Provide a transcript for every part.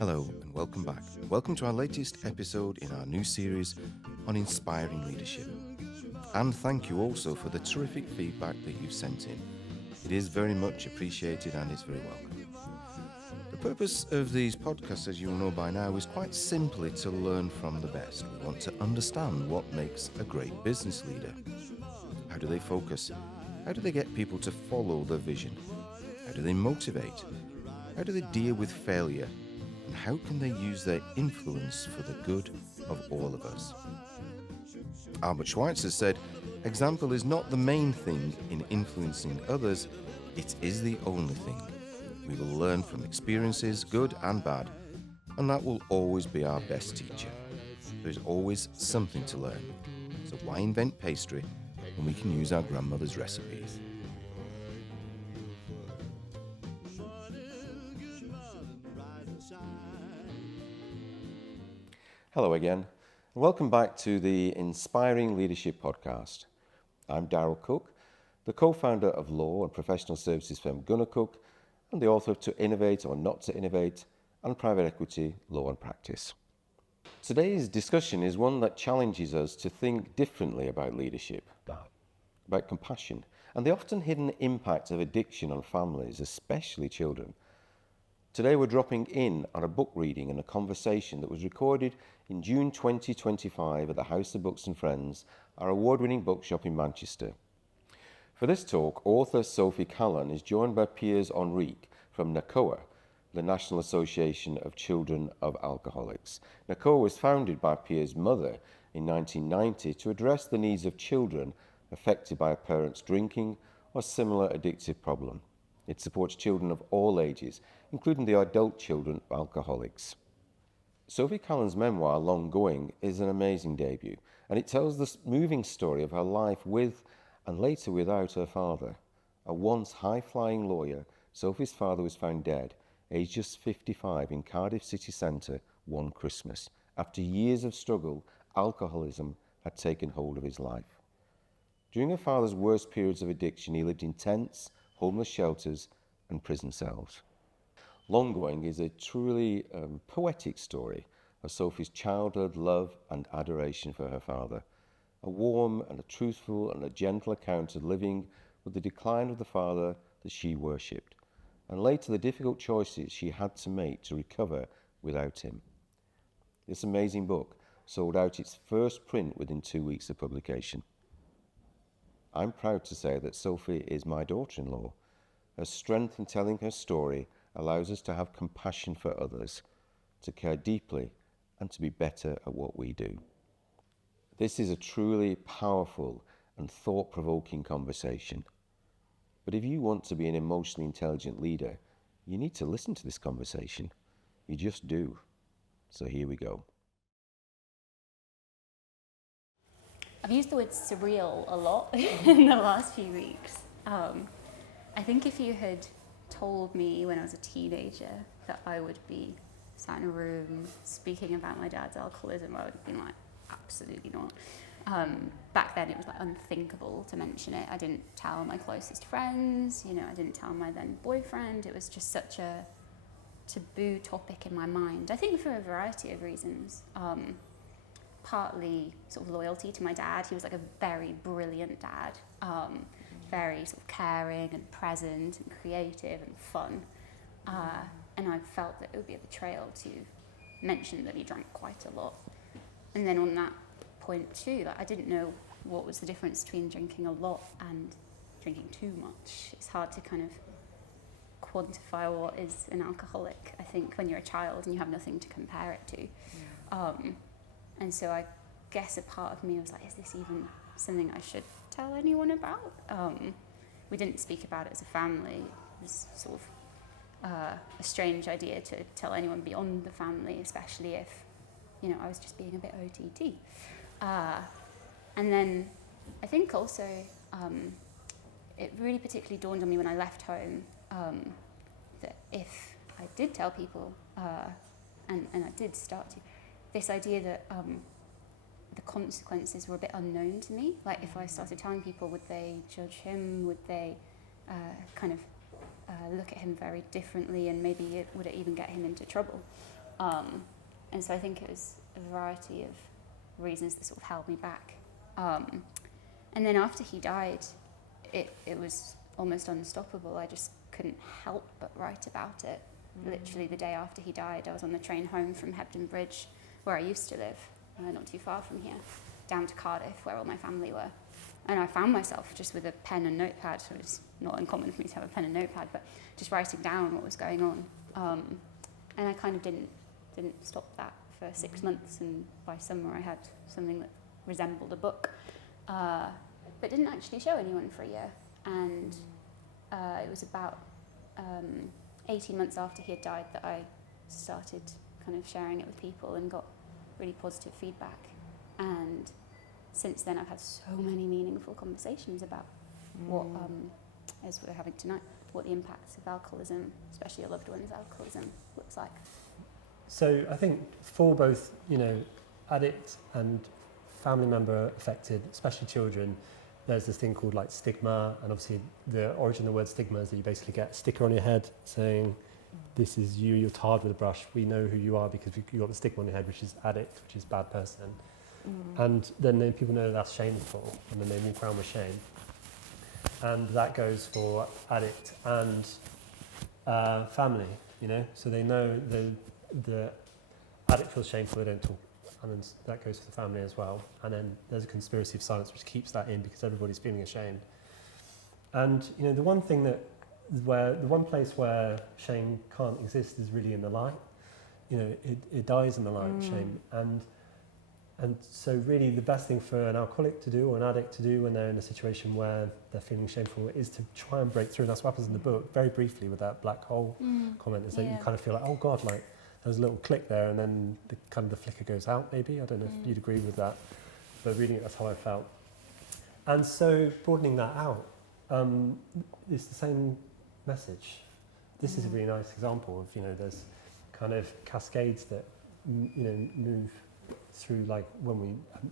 Hello and welcome back. Welcome to our latest episode in our new series on inspiring leadership. And thank you also for the terrific feedback that you've sent in. It is very much appreciated and is very welcome. The purpose of these podcasts, as you'll know by now, is quite simply to learn from the best. We want to understand what makes a great business leader. How do they focus? How do they get people to follow their vision? How do they motivate? How do they deal with failure? And how can they use their influence for the good of all of us? Albert Schweitzer said, "Example is not the main thing in influencing others, it is the only thing. We will learn from experiences, good and bad, and that will always be our best teacher. There's always something to learn. So why invent pastry when we can use our grandmother's recipes?" Hello again, and welcome back to the Inspiring Leadership Podcast. I'm Darryl Cooke, the co-founder of law and professional services firm Gunnar Cook, and the author of To Innovate or Not to Innovate and Private Equity, Law and Practice. Today's discussion is one that challenges us to think differently about leadership, about compassion, and the often hidden impact of addiction on families, especially children. Today we're dropping in on a book reading and a conversation that was recorded in June 2025 at the House of Books and Friends, our award-winning bookshop in Manchester. For this talk, author Sophie Calon is joined by Piers Henrique from Nacoa, the National Association of Children of Alcoholics. Nacoa was founded by Piers' mother in 1990 to address the needs of children affected by a parent's drinking or similar addictive problem. It supports children of all ages, including the adult children of alcoholics. Sophie Calon's memoir, Long Going, is an amazing debut, and it tells the moving story of her life with and later without her father. A once high-flying lawyer, Sophie's father was found dead, aged just 55, in Cardiff city centre one Christmas. After years of struggle, alcoholism had taken hold of his life. During her father's worst periods of addiction, he lived in tents, homeless shelters and prison cells. Long Going is a truly poetic story of Sophie's childhood love and adoration for her father, a warm and a truthful and a gentle account of living with the decline of the father that she worshipped, and later the difficult choices she had to make to recover without him. This amazing book sold out its first print within 2 weeks of publication. I'm proud to say that Sophie is my daughter-in-law. Her strength in telling her story allows us to have compassion for others, to care deeply, and to be better at what we do. This is a truly powerful and thought-provoking conversation. But if you want to be an emotionally intelligent leader, you need to listen to this conversation. You just do. So here we go. I've used the word surreal a lot in the last few weeks. I think if you had told me when I was a teenager that I would be sat in a room speaking about my dad's alcoholism, I would have been like, absolutely not. Back then it was like unthinkable to mention it. I didn't tell my closest friends, I didn't tell my then boyfriend. It was just such a taboo topic in my mind. I think for a variety of reasons. Partly sort of loyalty to my dad. He was like a very brilliant dad, very sort of caring and present and creative and fun. And I felt that it would be a betrayal to mention that he drank quite a lot. And then on that point too, I didn't know what was the difference between drinking a lot and drinking too much. It's hard to kind of quantify what is an alcoholic, I think, when you're a child and you have nothing to compare it to. Yeah. And so I guess a part of me was like, is this even something I should tell anyone about? We didn't speak about it as a family. It was sort of a strange idea to tell anyone beyond the family, especially if, I was just being a bit OTT. And then I think also it really particularly dawned on me when I left home that if I did tell people, and I did start to, this idea that the consequences were a bit unknown to me. Like if I started telling people, would they judge him? Would they look at him very differently, and maybe would it even get him into trouble? And so I think it was a variety of reasons that sort of held me back. And then after he died, it was almost unstoppable. I just couldn't help but write about it. Literally the day after he died, I was on the train home from Hebden Bridge, where I used to live, not too far from here, down to Cardiff, where all my family were. And I found myself just with a pen and notepad. So it's not uncommon for me to have a pen and notepad, but just writing down what was going on. And I kind of didn't stop that for 6 months, and by summer I had something that resembled a book, but didn't actually show anyone for a year. And it was about 18 months after he had died that I started kind of sharing it with people and got really positive feedback. And since then I've had so many meaningful conversations about what, as we're having tonight, what the impacts of alcoholism, especially a loved one's alcoholism, looks like. So I think for both, addict and family member affected, especially children, there's this thing called like stigma, and obviously the origin of the word stigma is that you basically get a sticker on your head saying, this is you, you're tarred with a brush, we know who you are because you got the stigma on your head, which is addict, which is bad person. And then people know that's shameful, and then they walk around with shame. And that goes for addict and family, so they know the addict feels shameful, they don't talk, and then that goes for the family as well. And then there's a conspiracy of silence which keeps that in because everybody's feeling ashamed. And the one place where shame can't exist is really in the light. It dies in the light, shame. And so really the best thing for an alcoholic to do or an addict to do when they're in a situation where they're feeling shameful is to try and break through. And that's what happens in the book, very briefly with that black hole comment, is that you kind of feel like, oh God, like there's a little click there, and then the flicker goes out maybe. I don't know if you'd agree with that, but reading it, that's how I felt. And so broadening that out, it's the same message. This is a really nice example of, there's kind of cascades that, move through, like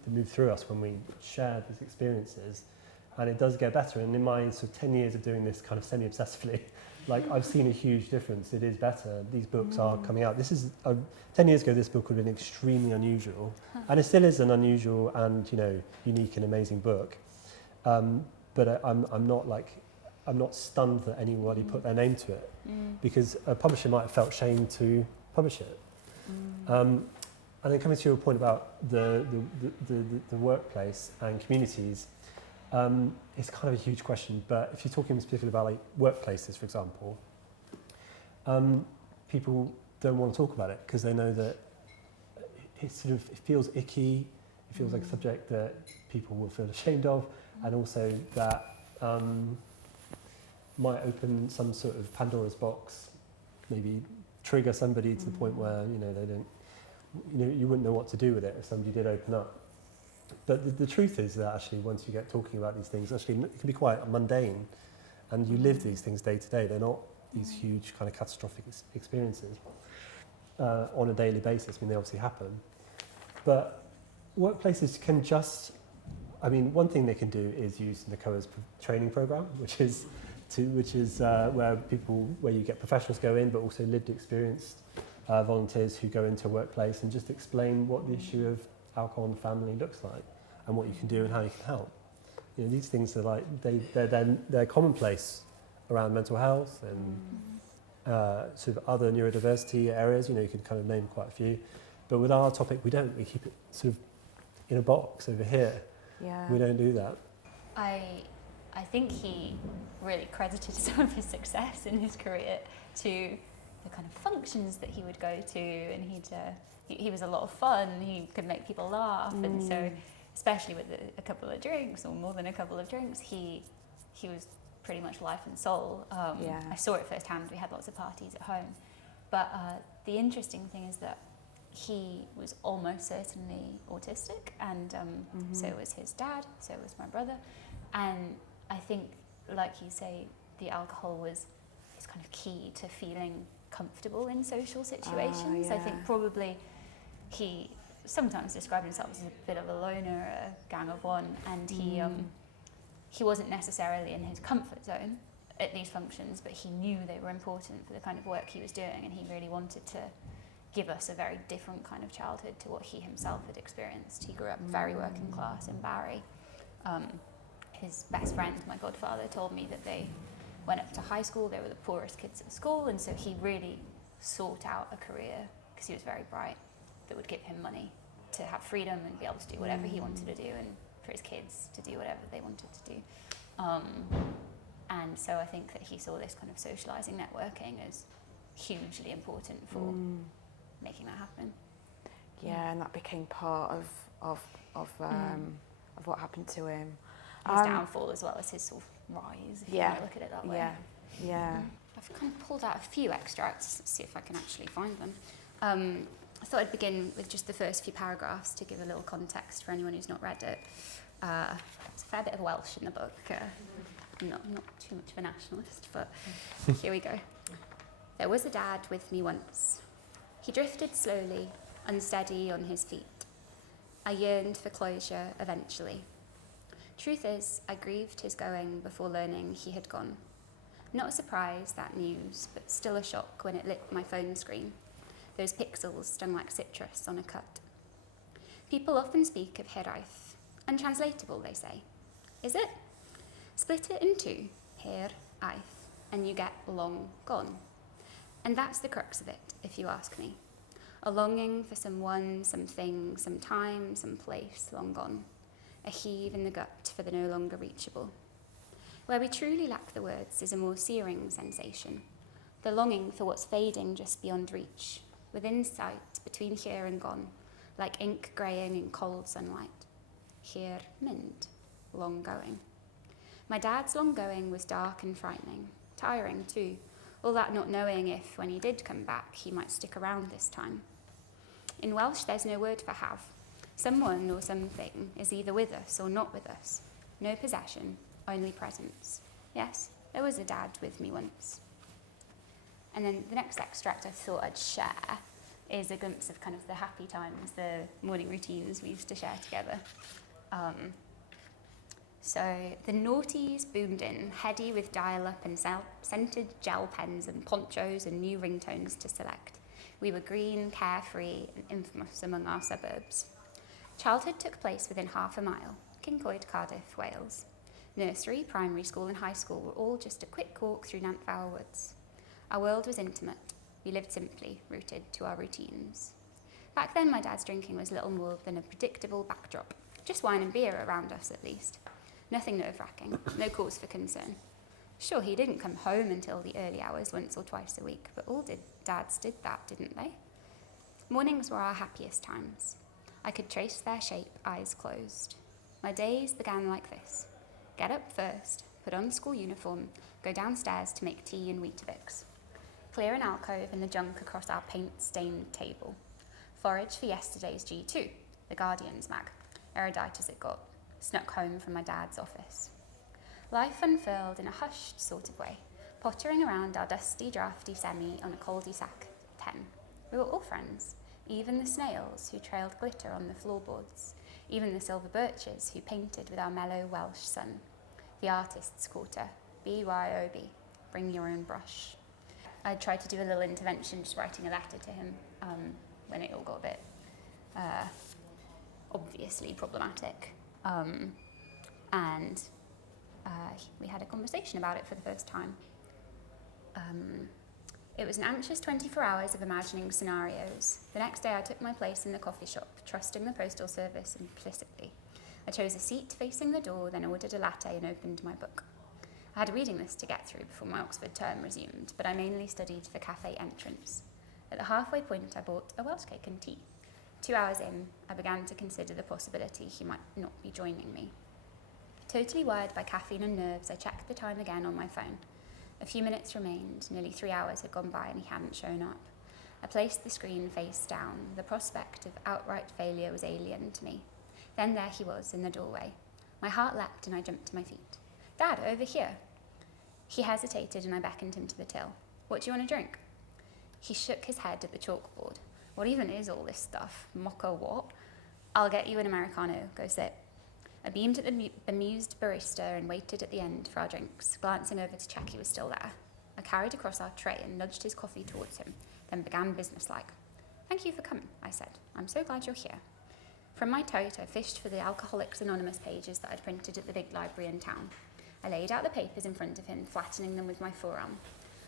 move through us when we share these experiences, and it does get better. And in my sort of 10 years of doing this kind of semi-obsessively, like I've seen a huge difference. It is better. These books are coming out. This is 10 years ago. This book would have been extremely unusual, and it still is an unusual and unique and amazing book. But I'm not stunned that anybody put their name to it, because a publisher might have felt shame to publish it. And then coming to your point about the workplace and communities, it's kind of a huge question. But if you're talking particularly about like workplaces, for example, people don't want to talk about it because they know that it feels icky. It feels like a subject that people will feel ashamed of, and also that might open some sort of Pandora's box, maybe trigger somebody to the point where they don't. You wouldn't know what to do with it if somebody did open up. But the truth is that actually once you get talking about these things, actually it can be quite mundane, and you live these things day to day. They're not these huge kind of catastrophic experiences on a daily basis. They obviously happen. But workplaces can one thing they can do is use Nacoa's training program, which is where you get professionals go in, but also lived experienced volunteers who go into a workplace and just explain what the issue of alcohol in the family looks like and what you can do and how you can help. These things are like they're commonplace around mental health and sort of other neurodiversity areas. You can kind of name quite a few, but with our topic we don't. We keep it sort of in a box over here. We don't do that. I think he really credited some of his success in his career to the kind of functions that he would go to, and he was a lot of fun. He could make people laugh, and so especially with a couple of drinks or more than a couple of drinks, he was pretty much life and soul. I saw it firsthand. We had lots of parties at home, but the interesting thing is that he was almost certainly autistic, and so was his dad, so was my brother, and I think, like you say, the alcohol was kind of key to feeling comfortable in social situations. I think probably he sometimes described himself as a bit of a loner, a gang of one, and he wasn't necessarily in his comfort zone at these functions, but he knew they were important for the kind of work he was doing, and he really wanted to give us a very different kind of childhood to what he himself had experienced. He grew up very working class in Barry. His best friend, my godfather, told me that they went up to high school. They were the poorest kids at school, and so he really sought out a career, because he was very bright, that would give him money to have freedom and be able to do whatever he wanted to do, and for his kids to do whatever they wanted to do. And so I think that he saw this kind of socialising, networking as hugely important for making that happen. Yeah, and that became part of what happened to him. His downfall as well as his sort of rise, if you want to look at it that way. Yeah. I've kind of pulled out a few extracts, let's see if I can actually find them. I thought I'd begin with just the first few paragraphs to give a little context for anyone who's not read it. There's a fair bit of Welsh in the book. Not too much of a nationalist, but here we go. There was a dad with me once. He drifted slowly, unsteady on his feet. I yearned for closure eventually. Truth is, I grieved his going before learning he had gone. Not a surprise, that news, but still a shock when it lit my phone screen. Those pixels stung like citrus on a cut. People often speak of Henriques. Untranslatable, they say. Is it? Split it in two, Henriques, and you get long gone. And that's the crux of it, if you ask me. A longing for someone, something, some time, some place, long gone. A heave in the gut for the no longer reachable. Where we truly lack the words is a more searing sensation. The longing for what's fading just beyond reach, within sight, between here and gone, like ink greying in cold sunlight. Here, mind, long going. My dad's long going was dark and frightening, tiring too, all that not knowing if, when he did come back, he might stick around this time. In Welsh, there's no word for have. Someone or something is either with us or not with us. No possession, only presence. Yes, there was a dad with me once. And then the next extract I thought I'd share is a glimpse of kind of the happy times, the morning routines we used to share together. So the noughties boomed in, heady with dial-up and scented gel pens and ponchos and new ringtones to select. We were green, carefree, and infamous among our suburbs. Childhood took place within half a mile, Kincoid, Cardiff, Wales. Nursery, primary school and high school were all just a quick walk through Nantfowr Woods. Our world was intimate. We lived simply, rooted to our routines. Back then, my dad's drinking was little more than a predictable backdrop. Just wine and beer around us, at least. Nothing nerve-wracking, no cause for concern. Sure, he didn't come home until the early hours once or twice a week, but all dads did that, didn't they? Mornings were our happiest times. I could trace their shape, eyes closed. My days began like this. Get up first, put on the school uniform, go downstairs to make tea and Weetabix. Clear an alcove and the junk across our paint-stained table. Forage for yesterday's G2, the Guardian's mag, erudite as it got. Snuck home from my dad's office. Life unfurled in a hushed sort of way, pottering around our dusty, drafty semi on a cul-de-sac 10. We were all friends, even the snails who trailed glitter on the floorboards, even the silver birches who painted with our mellow Welsh sun. The artist's quarter, BYOB, bring your own brush. I tried to do a little intervention, just writing a letter to him when it all got a bit obviously problematic. We had a conversation about it for the first time. It was an anxious 24 hours of imagining scenarios. The next day I took my place in the coffee shop, trusting the postal service implicitly. I chose a seat facing the door, then ordered a latte and opened my book. I had a reading list to get through before my Oxford term resumed, but I mainly studied for cafe entrance. At the halfway point I bought a Welsh cake and tea. 2 hours in, I began to consider the possibility he might not be joining me. Totally wired by caffeine and nerves, I checked the time again on my phone. A few minutes remained, nearly 3 hours had gone by and he hadn't shown up. I placed the screen face down. The prospect of outright failure was alien to me. Then there he was in the doorway. My heart leapt and I jumped to my feet. Dad, over here. He hesitated and I beckoned him to the till. What do you want to drink? He shook his head at the chalkboard. What even is all this stuff? Mocha what? I'll get you an Americano. Go sit. I beamed at the bemused barista and waited at the end for our drinks, glancing over to check he was still there. I carried across our tray and nudged his coffee towards him, then began businesslike. "Thank you for coming," I said. "I'm so glad you're here." From my tote, I fished for the Alcoholics Anonymous pages that I'd printed at the big library in town. I laid out the papers in front of him, flattening them with my forearm.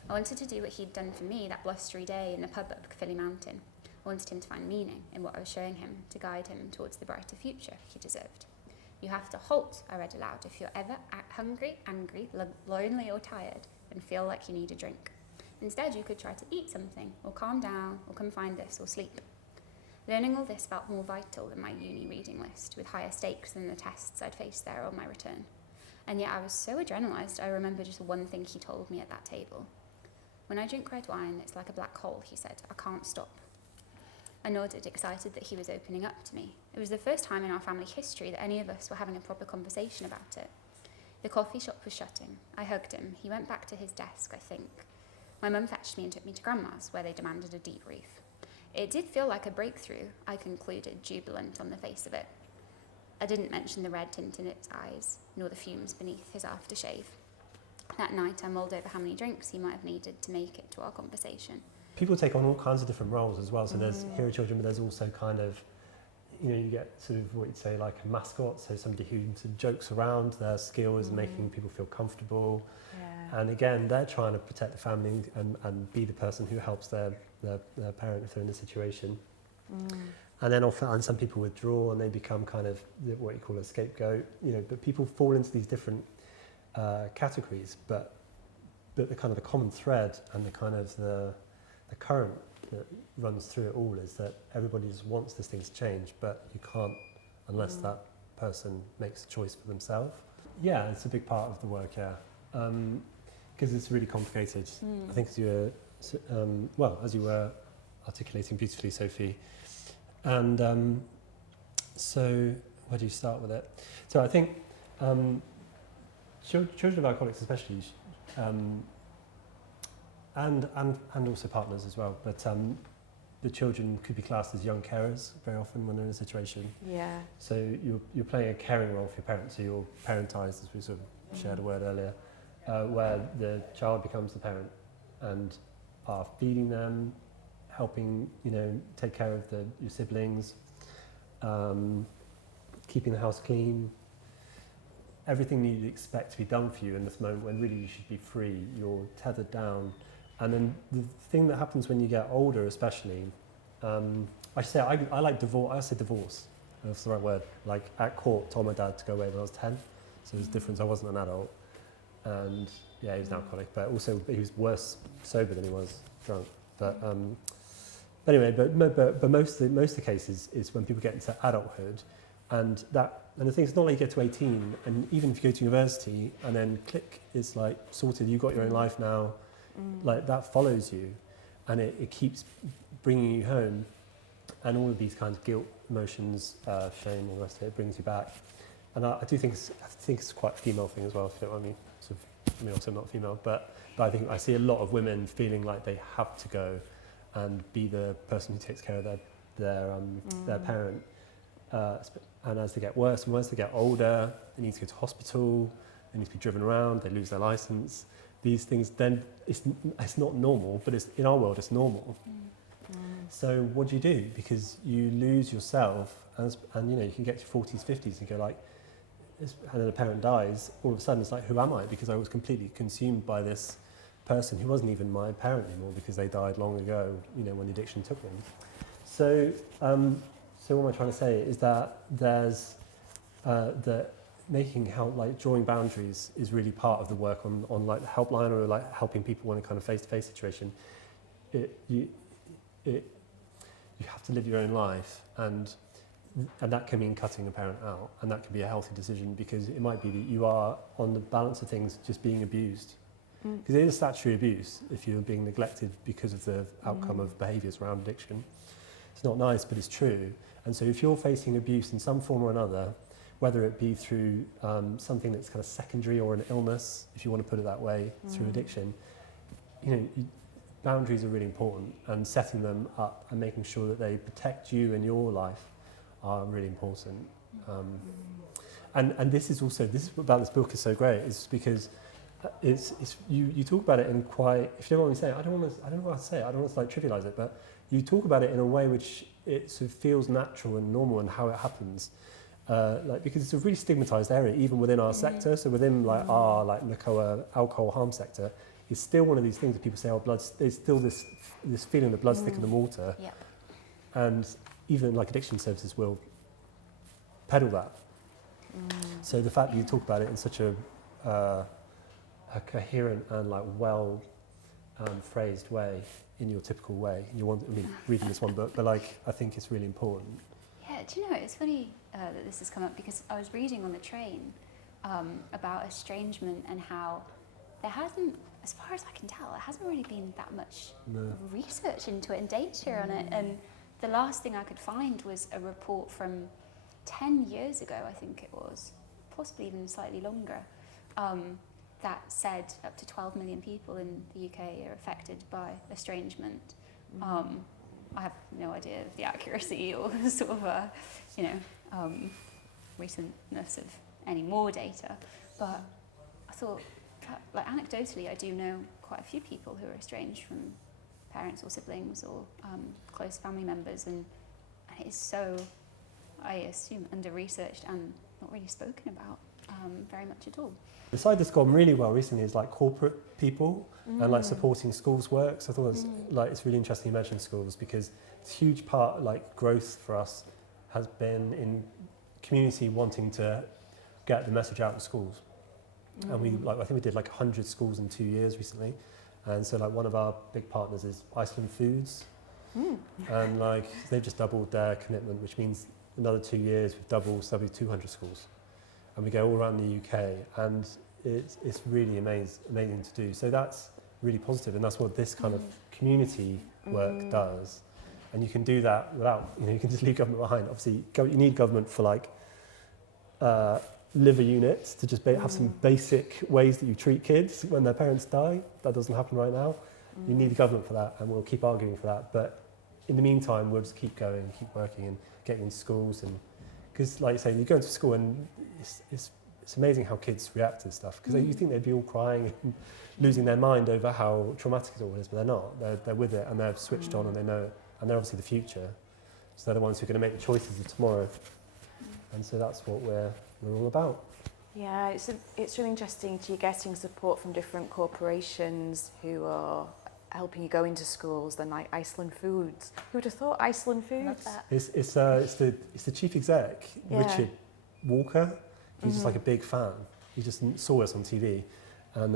I wanted to do what he'd done for me that blustery day in the pub at Caerphilly Mountain. I wanted him to find meaning in what I was showing him, to guide him towards the brighter future he deserved. "You have to halt," I read aloud, "if you're ever hungry, angry, lonely or tired and feel like you need a drink. Instead, you could try to eat something, or calm down, or come find this, or sleep." Learning all this felt more vital than my uni reading list, with higher stakes than the tests I'd faced there on my return. And yet I was so adrenalised, I remember just one thing he told me at that table. "When I drink red wine, it's like a black hole," he said. "I can't stop." I nodded, excited that he was opening up to me. It was the first time in our family history that any of us were having a proper conversation about it. The coffee shop was shutting. I hugged him. He went back to his desk, I think. My mum fetched me and took me to Grandma's, where they demanded a debrief. It did feel like a breakthrough, I concluded, jubilant on the face of it. I didn't mention the red tint in its eyes, nor the fumes beneath his aftershave. That night, I mulled over how many drinks he might have needed to make it to our conversation. People take on all kinds of different roles as well. So there's hero children, but there's also kind of, you get sort of what you'd say like a mascot, so somebody who sort of jokes around. Their skill is making people feel comfortable. Yeah. And again, they're trying to protect the family and be the person who helps their parent if they're in a situation. And then often some people withdraw and they become kind of what you call a scapegoat. But people fall into these different categories. But the kind of the common thread and the kind of the current that runs through it all is that everybody just wants this thing to change, but you can't unless that person makes a choice for themselves. Yeah, it's a big part of the work, yeah. Because it's really complicated. I think as you were articulating beautifully, Sophie. And so where do you start with it? So I think children of alcoholics especially, and also partners as well, but the children could be classed as young carers very often when they're in a situation. Yeah. So you're playing a caring role for your parents, so you're parentised, as we sort of shared a word earlier, where the child becomes the parent and are feeding them, helping, take care of your siblings, keeping the house clean, everything you'd expect to be done for you in this moment when really you should be free, you're tethered down. And then the thing that happens when you get older especially, I should say I like divorce, I say divorce, that's the right word. Like at court, told my dad to go away when I was 10, so there's a difference, I wasn't an adult. And yeah, he was an alcoholic, but also he was worse sober than he was drunk. But anyway, but most of the cases is when people get into adulthood, and the thing is not like you get to 18, and even if you go to university and then click, it's like sorted, you've got your own life now, like that follows you, and it keeps bringing you home, and all of these kinds of guilt, emotions, shame, all the rest of it brings you back. And I do think it's quite a female thing as well, if you don't mind me. Also I'm not female, but I think I see a lot of women feeling like they have to go and be the person who takes care of their parent. And as they get worse and once they get older, they need to go to hospital, they need to be driven around, they lose their license. These things, then it's not normal, but in our world it's normal. So what do? Because you lose yourself, and you can get to 40s, 50s and go like, and then a parent dies, all of a sudden it's like, who am I? Because I was completely consumed by this person who wasn't even my parent anymore because they died long ago, when the addiction took them. So what am I trying to say is that there's that making help, like drawing boundaries is really part of the work on like the helpline, or like helping people in a kind of face-to-face situation. You have to live your own life, and that can mean cutting a parent out, and that can be a healthy decision because it might be that you are, on the balance of things, just being abused. Because it is statutory abuse if you're being neglected because of the outcome of behaviours around addiction. It's not nice, but it's true. And so if you're facing abuse in some form or another, whether it be through something that's kind of secondary or an illness, if you want to put it that way, through addiction, boundaries are really important, and setting them up and making sure that they protect you and your life are really important. And this is about this book is so great, is because you talk about it in quite, if you know what I'm saying, I don't know how to say it, I don't want to like trivialize it, but you talk about it in a way which it sort of feels natural and normal and how it happens. Because it's a really stigmatized area, even within our sector. So within our Nacoa alcohol harm sector, it's still one of these things that people say, oh, there's still this feeling that blood's thicker than water. Yep. And even addiction services will peddle that. So the fact that you talk about it in such a coherent and well phrased way, in your typical way, reading this one book, but I think it's really important. Yeah, do you know, it's funny that this has come up because I was reading on the train about estrangement and how there hasn't, as far as I can tell, there hasn't really been that much research into it and data on it. And the last thing I could find was a report from 10 years ago, I think it was, possibly even slightly longer, that said up to 12 million people in the UK are affected by estrangement. I have no idea of the accuracy or sort of recentness of any more data, but I thought, anecdotally, I do know quite a few people who are estranged from parents or siblings or close family members, and it is so, I assume, under-researched and not really spoken about very much at all. The side that's gone really well recently is corporate people and supporting schools work. So I thought it's really interesting you mentioned schools, because it's a huge part, growth for us has been in community wanting to get the message out in schools. And we I think we did 100 schools in 2 years recently. And so one of our big partners is Iceland Foods. And they've just doubled their commitment, which means another 2 years we've doubled, so there'll be 200 schools. And we go all around the UK, and it's really amazing to do. So that's really positive, and that's what this kind of community work does. And you can do that without, you can just leave government behind. Obviously, you need government for liver units to just have some basic ways that you treat kids when their parents die. That doesn't happen right now. You need the government for that, and we'll keep arguing for that. But in the meantime, we'll just keep going, keep working, and getting into schools. And because, like you say, you go into school and it's amazing how kids react to stuff, because you think they'd be all crying and losing their mind over how traumatic it all is, but they're not. They're with it, and they're switched on, and they know it, and they're obviously the future. So they're the ones who are going to make the choices of tomorrow. And so that's what we're all about. Yeah, it's really interesting to you getting support from different corporations who are helping you go into schools, then Iceland Foods. Who would have thought Iceland Foods? It's the chief exec, Richard Walker. He's just a big fan. He just saw us on TV, and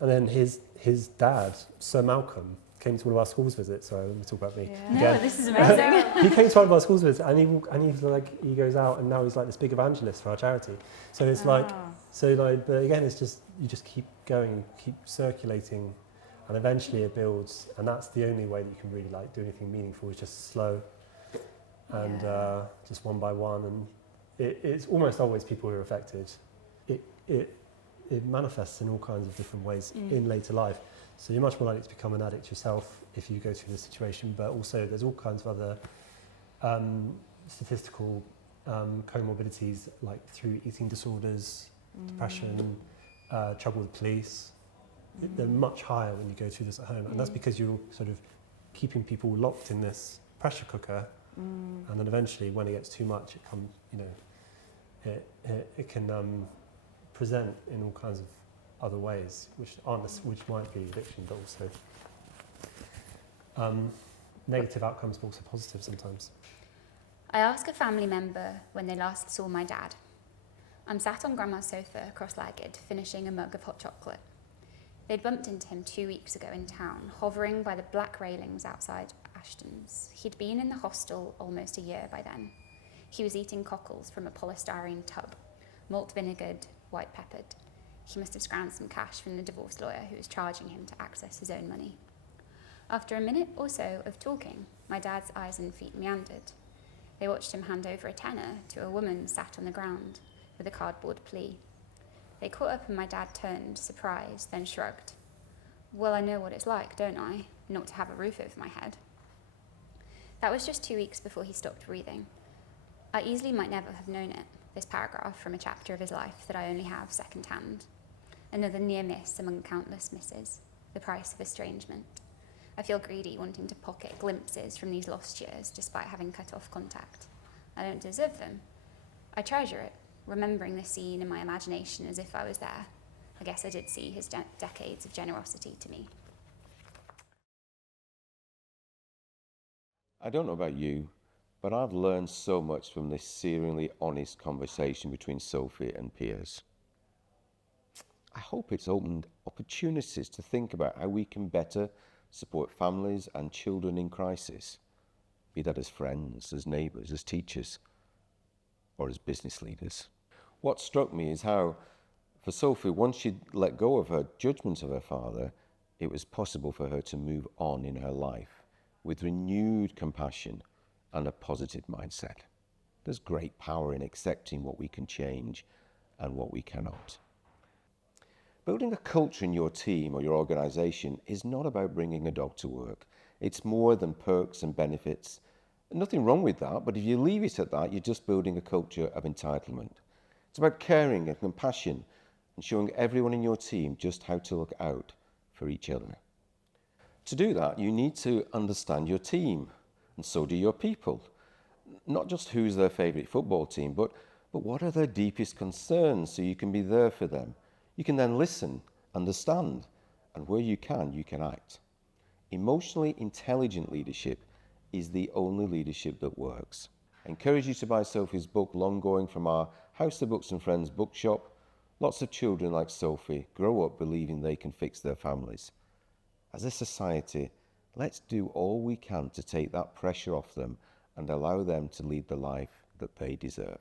then his dad, Sir Malcolm, came to one of our schools visits. Sorry, let me talk about me. Yeah. No, this is amazing. He came to one of our schools visits, and he goes out, and now he's this big evangelist for our charity. So it's but again, it's just you just keep going, keep circulating, and eventually it builds. And that's the only way that you can really do anything meaningful, is just slow, and just one by one. And it's almost always people who are affected. It manifests in all kinds of different ways in later life. So you're much more likely to become an addict yourself if you go through this situation, but also there's all kinds of other statistical comorbidities, through eating disorders, depression, trouble with police. They're much higher when you go through this at home, and that's because you're sort of keeping people locked in this pressure cooker, and then eventually when it gets too much, it can present in all kinds of other ways, which might be addiction, but also negative outcomes, but also positive sometimes. I asked a family member when they last saw my dad. I'm sat on Grandma's sofa, cross-legged, finishing a mug of hot chocolate. They'd bumped into him 2 weeks ago in town, hovering by the black railings outside Ashton's. He'd been in the hostel almost a year by then. He was eating cockles from a polystyrene tub, malt vinegared, white peppered. He must have scrounged some cash from the divorce lawyer who was charging him to access his own money. After a minute or so of talking, my dad's eyes and feet meandered. They watched him hand over a tenner to a woman sat on the ground with a cardboard plea. They caught up and my dad turned, surprised, then shrugged. Well, I know what it's like, don't I? Not to have a roof over my head. That was just 2 weeks before he stopped breathing. I easily might never have known it, this paragraph from a chapter of his life that I only have second-hand. Another near miss among countless misses, the price of estrangement. I feel greedy wanting to pocket glimpses from these lost years despite having cut off contact. I don't deserve them. I treasure it, remembering the scene in my imagination as if I was there. I guess I did see his decades of generosity to me. I don't know about you, but I've learned so much from this searingly honest conversation between Sophie and Piers. I hope it's opened opportunities to think about how we can better support families and children in crisis, be that as friends, as neighbours, as teachers, or as business leaders. What struck me is how, for Sophie, once she'd let go of her judgment of her father, it was possible for her to move on in her life with renewed compassion and a positive mindset. There's great power in accepting what we can change and what we cannot. Building a culture in your team or your organisation is not about bringing a dog to work. It's more than perks and benefits. Nothing wrong with that, but if you leave it at that, you're just building a culture of entitlement. It's about caring and compassion and showing everyone in your team just how to look out for each other. To do that, you need to understand your team, and so do your people. Not just who's their favourite football team, but what are their deepest concerns so you can be there for them. You can then listen, understand, and where you can act. Emotionally intelligent leadership is the only leadership that works. I encourage you to buy Sophie's book, Long Going, from our House of Books and Friends bookshop. Lots of children like Sophie grow up believing they can fix their families. As a society, let's do all we can to take that pressure off them and allow them to lead the life that they deserve.